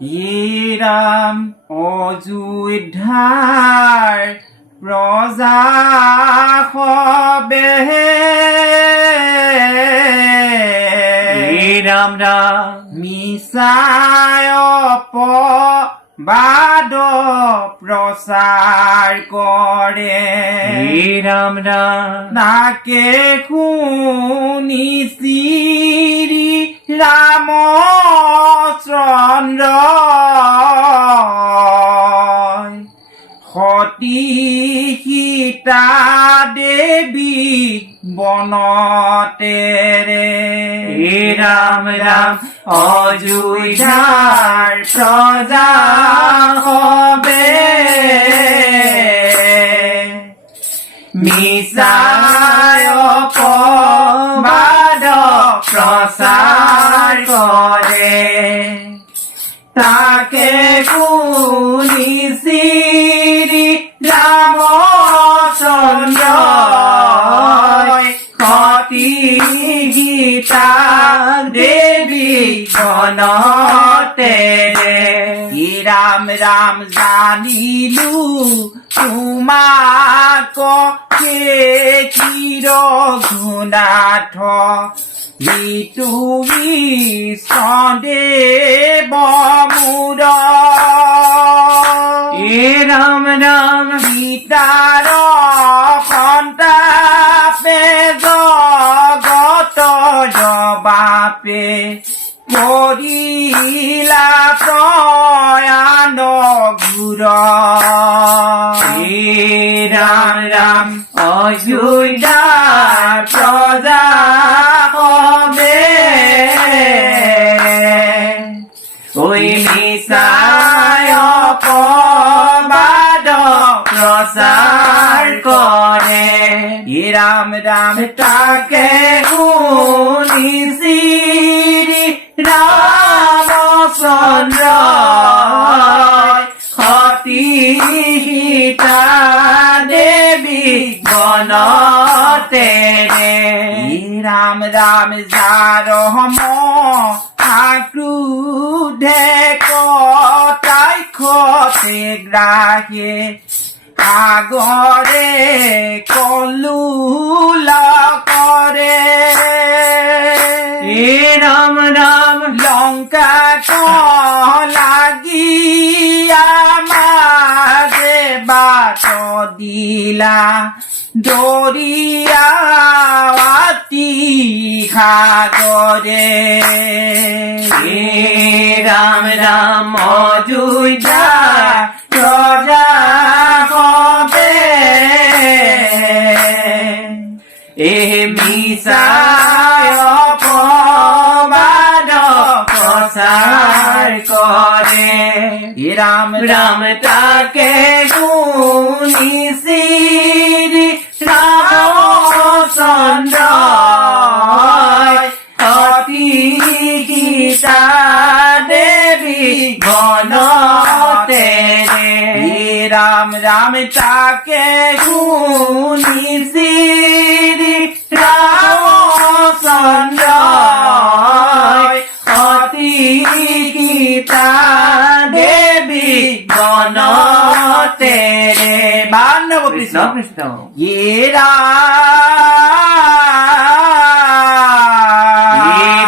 ইৰাম অযোধ্যাৰ প্ৰজা সবে ৰাম ৰাম মিছায় অপবাদ প্ৰচাৰ কৰে ৰাম ৰাম তাকে শুনিছিৰি ৰামচন্দ্ৰ সতী সীতা দেৱীক বনতেৰে ৰাম ৰাম অযোধ্যাৰ প্ৰজা সবে মিছায় অপবাদ প্ৰচাৰ কৰে তাকে শুনিছিৰি ৰামচন্দ্ৰ সতী সীতা দেৱী বনতেৰে ৰাম ৰাম জানিলো তোমাক চিৰ গুণাথ ইটো বিষ্ণুদেৱ মূৰ ৰাম ৰাম সীতাৰ সন্তাপে জগত জবাপে কৰিলা প্ৰয়াণ ঘূৰ ৰাম ৰাম অযোধ্যাৰ প্ৰজা সবে মিছায় অপবাদ প্ৰচাৰ কৰে ৰাম ৰাম তাকে শুনিছিৰি ৰামচন্দ্ৰ সতী সীতা দেৱী বনতেৰে ৰাম ৰাম যাৰ ক্ৰোধে কটাই খতে গ্ৰাহে আগৰে কলুল কৰে ৰাম ৰাম লংকা লাগি আমাৰে বাট দিলা দৰিয়াৱাতি সাগৰে ৰাম ৰাম অযোধ্যা প্ৰজা সবে মিছায় অপবাদ প্ৰচাৰ কৰে ৰাম ৰাম তাকে শুনিছিৰি ৰামচন্দ্ৰ সতী সীতা দেৱী বনতেৰে ৰাম ৰাম তাকে শুনিছিৰি ৰামচন্দ্ৰ সতী সীতা দেৱী বনতেৰে বান্ধৱ কৃষ্ণ কৃষ্ণ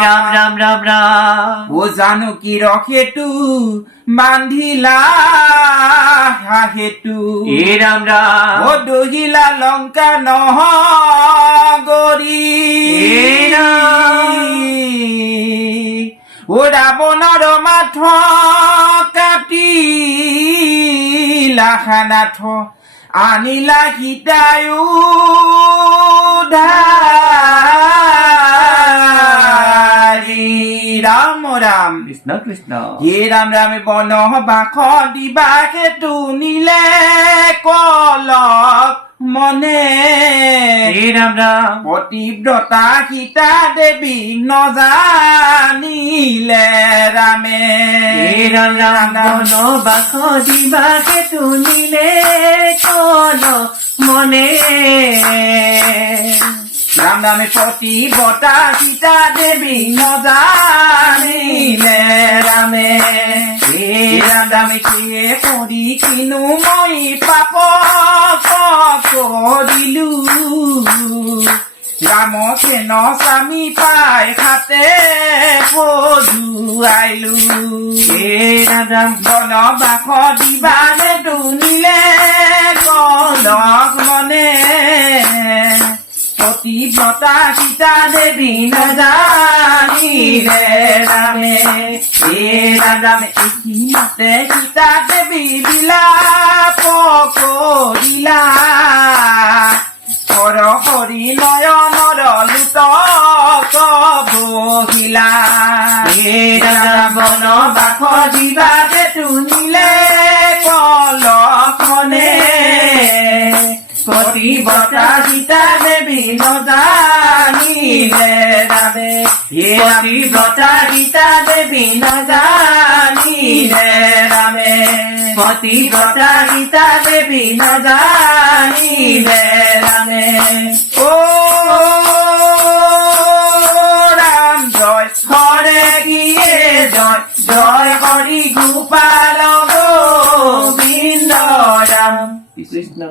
ৰাম ৰাম ৰাম ৰাম ও জানকী ৰখেতু বান্ধিলা হেতু ৰাম ৰাম ও দহিলা লংকা নহগৰি ও ৰাৱণৰ মাথ কাটিলা খানাথ আনিলা সীতায়ু ৰাম ৰাম কৃষ্ণ কৃষ্ণ ৰাম ৰামে বন বাস দিবা সেতু নিলে কলক মনে ৰাম ৰাম পতিব্ৰতা সীতা দেৱী নজানিলে ৰামে ৰাম ৰাম বনবাস দিবা সেতু নিলে কল মনে রাম রামে পতিব্রতা সীতা দেবী নজানিলে রামে কিনো মই পাপ কৰিলো ৰামচেন স্বামী পাই খাতে পজুৱাইলো হে ৰাম ৰাম বনবাস দিবানে তুনিলে কলক মনে পতিব্ৰতা সীতা দেৱী নজানিলে ৰামে হে ৰাম ৰাম ইতিমতে সীতা দেৱী বিলাপ কৰিলা হৰ হৰি নয়নৰ লুটক বহিলা হে ৰাম ৰাম বনবাস দিবাতে তুনিলে কলক মনে পতিব্ৰতা সীতা দেৱী নজানিলে ৰামে পতিব্ৰতা সীতা দেৱী নজানিলে ৰামে পতিব্ৰতা সীতা দেৱী নজানিলে ৰামে ও ৰাম জয় হৰে কিয়ে জয় জয় হৰি গোপাল গোবিন্দ ৰাম কৃষ্ণ